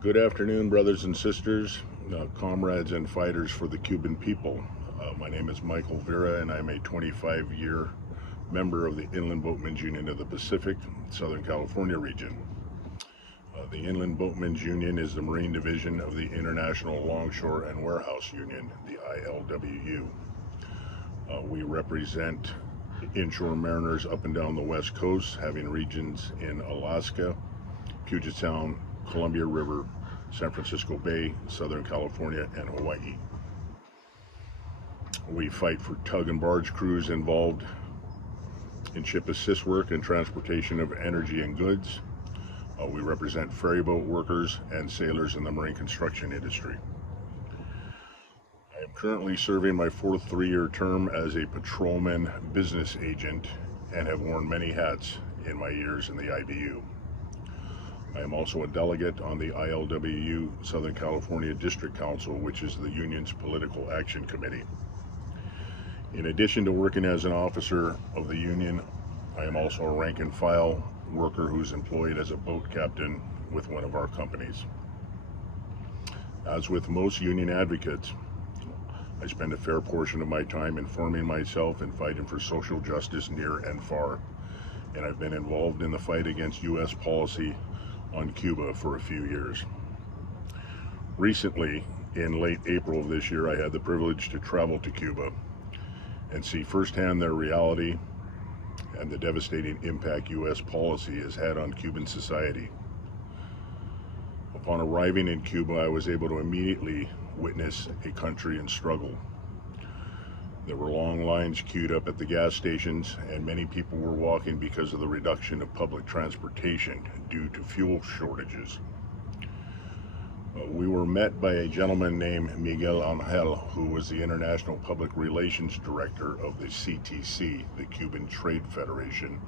Good afternoon, brothers and sisters, comrades and fighters for the Cuban people. My name is M.Vera, and I'm a 25-year member of the Inlandboatmen's Union of the Pacific, Southern California region. The Inlandboatmen's Union is the Marine Division of the International Longshore and Warehouse Union, the ILWU. We represent inshore mariners up and down the West Coast, having regions in Alaska, Puget Sound, Columbia River, San Francisco Bay, Southern California, and Hawaii. We fight for tug and barge crews involved in ship assist work and transportation of energy and goods. We represent ferryboat workers and sailors in the marine construction industry. I am currently serving my fourth three-year term as a patrolman business agent and have worn many hats in my years in the IBU. I am also a delegate on the ILWU Southern California District Council, which is the union's political action committee. In addition to working as an officer of the union, I am also a rank and file worker who's employed as a boat captain with one of our companies. As with most union advocates, I spend a fair portion of my time informing myself and fighting for social justice near and far, and I've been involved in the fight against U.S. policy on Cuba for a few years. Recently, in late April of this year, I had the privilege to travel to Cuba and see firsthand their reality and the devastating impact U.S. policy has had on Cuban society. Upon arriving in Cuba, I was able to immediately witness a country in struggle. There were long lines queued up at the gas stations, and many people were walking because of the reduction of public transportation due to fuel shortages. We were met by a gentleman named Miguel Angel, who was the International Public Relations Director of the CTC, the Cuban Trade Federation,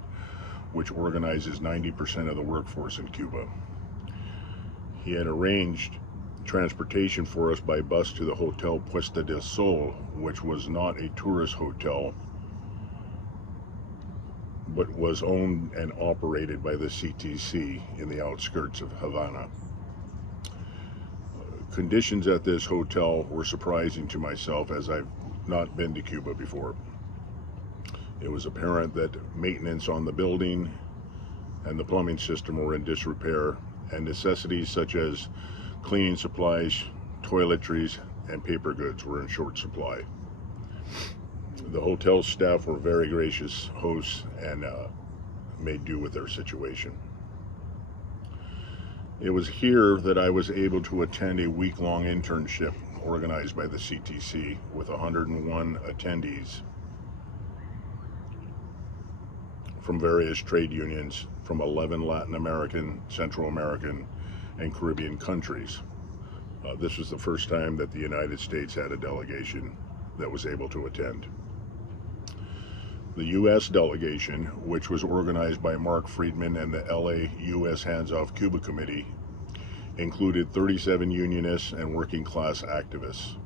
which organizes 90% of the workforce in Cuba. He had arranged transportation for us by bus to the Hotel Puesta del Sol, which was not a tourist hotel, but was owned and operated by the CTC in the outskirts of Havana. Conditions at this hotel were surprising to myself, as I've not been to Cuba before. It was apparent that maintenance on the building and the plumbing system were in disrepair, and necessities such as cleaning supplies, toiletries, and paper goods were in short supply. The hotel staff were very gracious hosts and made do with their situation. It was here that I was able to attend a week-long internship organized by the CTC with 101 attendees from various trade unions from 11 Latin American, Central American, and Caribbean countries. This was the first time that the United States had a delegation that was able to attend. The U.S. delegation, which was organized by Mark Friedman and the LA U.S. Hands Off Cuba Committee, included 37 unionists and working class activists.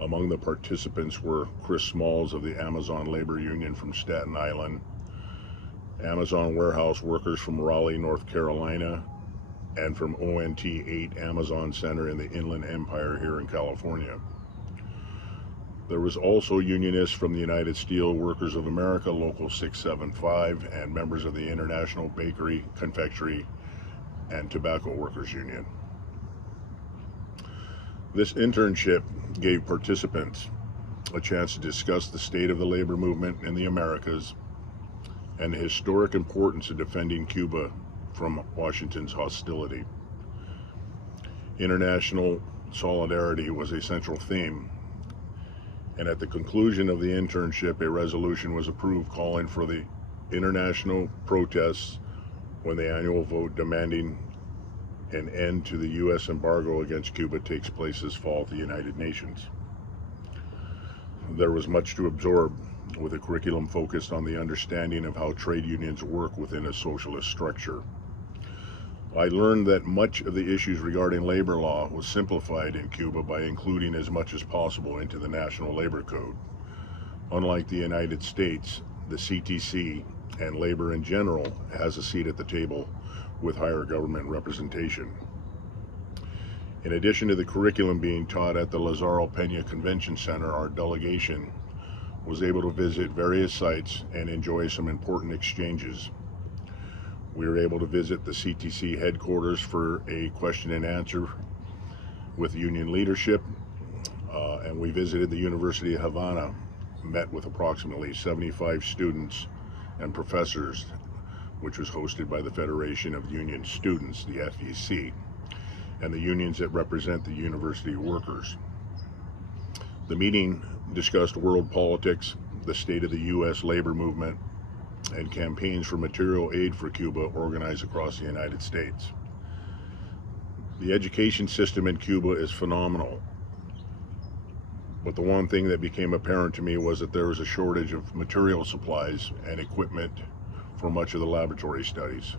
Among the participants were Chris Smalls of the Amazon Labor Union from Staten Island, Amazon warehouse workers from Raleigh, North Carolina, and from ONT 8 Amazon Center in the Inland Empire here in California. There was also unionists from the United Steel Workers of America, Local 675, and members of the International Bakery, Confectionery, and Tobacco Workers Union. This internship gave participants a chance to discuss the state of the labor movement in the Americas and the historic importance of defending Cuba from Washington's hostility. International solidarity was a central theme, and at the conclusion of the internship, a resolution was approved calling for the international protests when the annual vote demanding an end to the U.S. embargo against Cuba takes place this fall at the United Nations. There was much to absorb, with a curriculum focused on the understanding of how trade unions work within a socialist structure. I learned that much of the issues regarding labor law was simplified in Cuba by including as much as possible into the National Labor Code. Unlike the United States, the CTC and labor in general has a seat at the table with higher government representation. In addition to the curriculum being taught at the Lazaro Pena Convention Center, our delegation was able to visit various sites and enjoy some important exchanges. We were able to visit the CTC headquarters for a question and answer with union leadership, and we visited the University of Havana, met with approximately 75 students and professors, which was hosted by the Federation of Union Students, the FEC, and the unions that represent the university workers. The meeting discussed world politics, the state of the U.S. labor movement, and campaigns for material aid for Cuba organized across the United States. The education system in Cuba is phenomenal, but the one thing that became apparent to me was that there was a shortage of material supplies and equipment for much of the laboratory studies.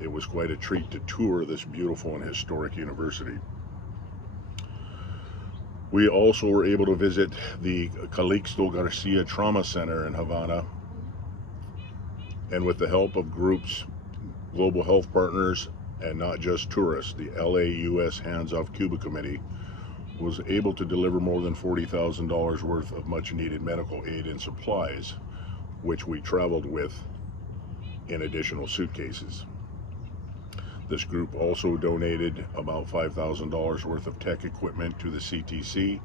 It was quite a treat to tour this beautiful and historic university. We also were able to visit the Calixto Garcia Trauma Center in Havana, and with the help of groups, global health partners, and not just tourists, the LA-US Hands Off Cuba Committee was able to deliver more than $40,000 worth of much needed medical aid and supplies, which we traveled with in additional suitcases. This group also donated about $5,000 worth of tech equipment to the CTC,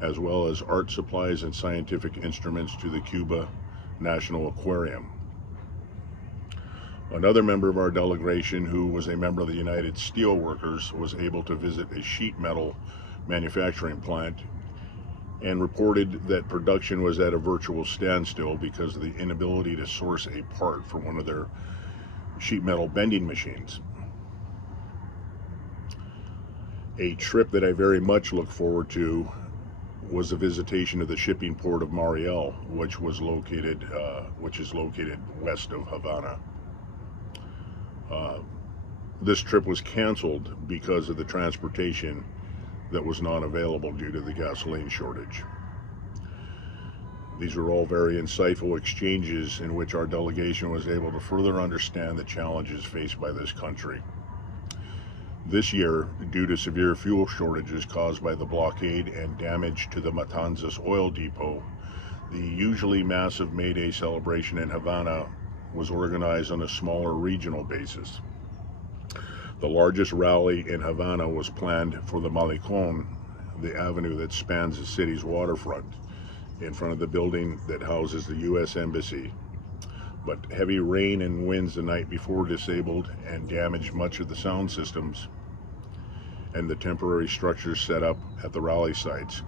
as well as art supplies and scientific instruments to the Cuba National Aquarium. Another member of our delegation, who was a member of the United Steelworkers, was able to visit a sheet metal manufacturing plant and reported that production was at a virtual standstill because of the inability to source a part for one of their sheet metal bending machines. A trip that I very much look forward to was a visitation of the shipping port of Mariel, which is located west of Havana. This trip was canceled because of the transportation that was not available due to the gasoline shortage. These were all very insightful exchanges in which our delegation was able to further understand the challenges faced by this country. This year, due to severe fuel shortages caused by the blockade and damage to the Matanzas oil depot, the usually massive May Day celebration in Havana was organized on a smaller regional basis. The largest rally in Havana was planned for the Malecon, the avenue that spans the city's waterfront, in front of the building that houses the U.S. Embassy. But heavy rain and winds the night before disabled and damaged much of the sound systems and the temporary structures set up at the rally sites,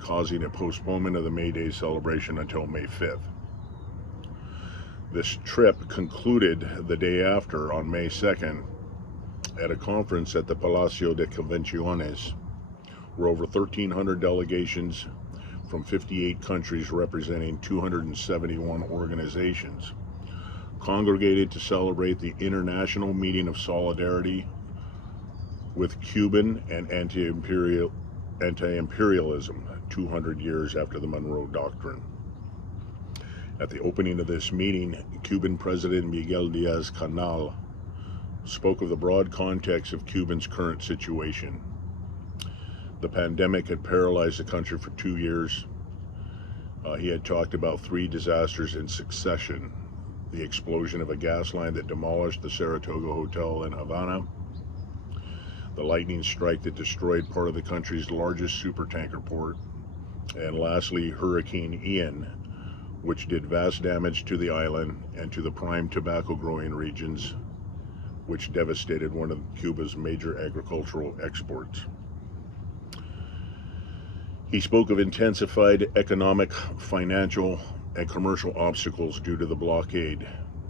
causing a postponement of the May Day celebration until May 5th. This trip concluded the day after, on May 2nd, at a conference at the Palacio de Convenciones, where over 1,300 delegations from 58 countries representing 271 organizations congregated to celebrate the International Meeting of Solidarity with Cuban and anti-imperialism 200 years after the Monroe Doctrine. At the opening of this meeting, Cuban President Miguel Díaz-Canel spoke of the broad context of Cuba's current situation. The pandemic had paralyzed the country for 2 years. He had talked about 3 disasters in succession: the explosion of a gas line that demolished the Saratoga Hotel in Havana, the lightning strike that destroyed part of the country's largest supertanker port, and lastly, Hurricane Ian, which did vast damage to the island and to the prime tobacco growing regions, which devastated one of Cuba's major agricultural exports. He spoke of intensified economic, financial, and commercial obstacles due to the blockade,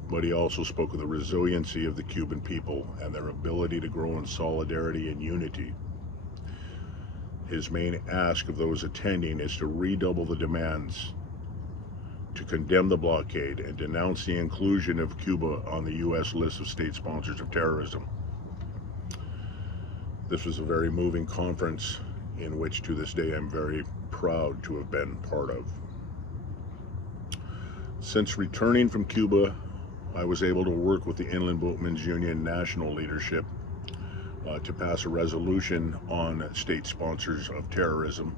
but he also spoke of the resiliency of the Cuban people and their ability to grow in solidarity and unity. His main ask of those attending is to redouble the demands to condemn the blockade and denounce the inclusion of Cuba on the U.S. list of state sponsors of terrorism. This was a very moving conference in which to this day I'm very proud to have been part of. Since returning from Cuba, I was able to work with the Inlandboatmen's Union national leadership to pass a resolution on state sponsors of terrorism,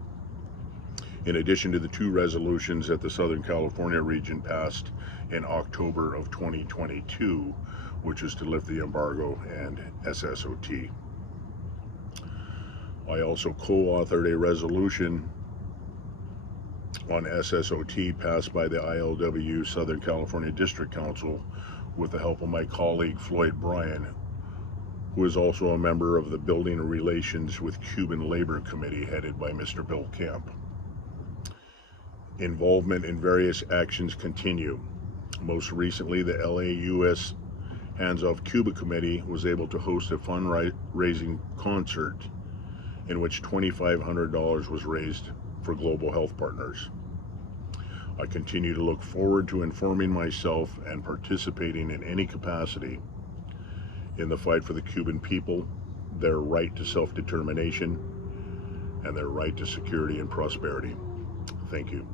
in addition to the 2 resolutions that the Southern California region passed in October of 2022, which is to lift the embargo and SSOT. I also co-authored a resolution on SSOT passed by the ILWU Southern California District Council with the help of my colleague Floyd Bryan, who is also a member of the Building Relations with Cuban Labor Committee headed by Mr. Bill Kemp. Involvement in various actions continue. Most recently, the LAUS Hands Off Cuba Committee was able to host a fundraising concert in which $2,500 was raised for Global Health Partners. I continue to look forward to informing myself and participating in any capacity in the fight for the Cuban people, their right to self-determination, and their right to security and prosperity. Thank you.